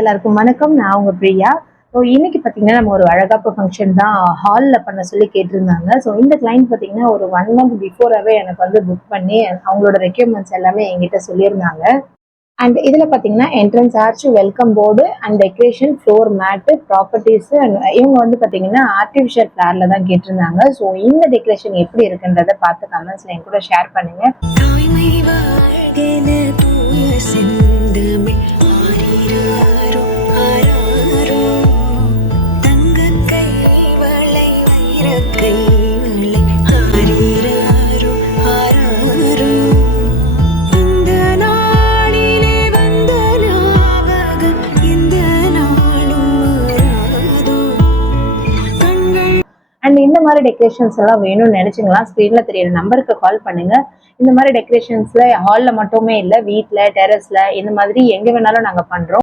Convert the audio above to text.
எல்லாருக்கும் வணக்கம். நான் உங்க பிரியா. ஸோ இன்னைக்கு பார்த்தீங்கன்னா நம்ம ஒரு அழகாப்பு ஃபங்க்ஷன் தான் ஹாலில் பண்ண சொல்லி கேட்டிருந்தாங்க. ஸோ இந்த கிளைண்ட் பார்த்தீங்கன்னா ஒரு 1 மந்த் பிஃபோராகவே எனக்கு வந்து புக் பண்ணி அவங்களோட ரெக்யூர்மெண்ட்ஸ் எல்லாமே என்கிட்ட சொல்லியிருந்தாங்க. அண்ட் இதில் பார்த்தீங்கன்னா entrance arch, welcome board and decoration, floor mat, properties and இவங்க வந்து பார்த்தீங்கன்னா ஆர்டிஃபிஷியல் ஃப்ளாரில் தான் கேட்டிருந்தாங்க. ஸோ இந்த டெக்கரேஷன் எப்படி இருக்குன்றதை பார்த்து கமெண்ட்ஸில் என் கூட ஷேர் பண்ணுங்க. அண்ட் இந்த மாதிரி டெக்கரேஷன்ஸ் எல்லாம் வேணும்னு நினைச்சீங்களா, ஸ்க்ரீன்ல தெரியுற நம்பருக்கு கால் பண்ணுங்க. இந்த மாதிரி டெக்கரேஷன்ஸ்ல ஹால்ல மட்டுமே இல்லை, வீட்டில், டெரஸ்ல இந்த மாதிரி எங்க வேணாலும் நாங்கள் பண்றோம்.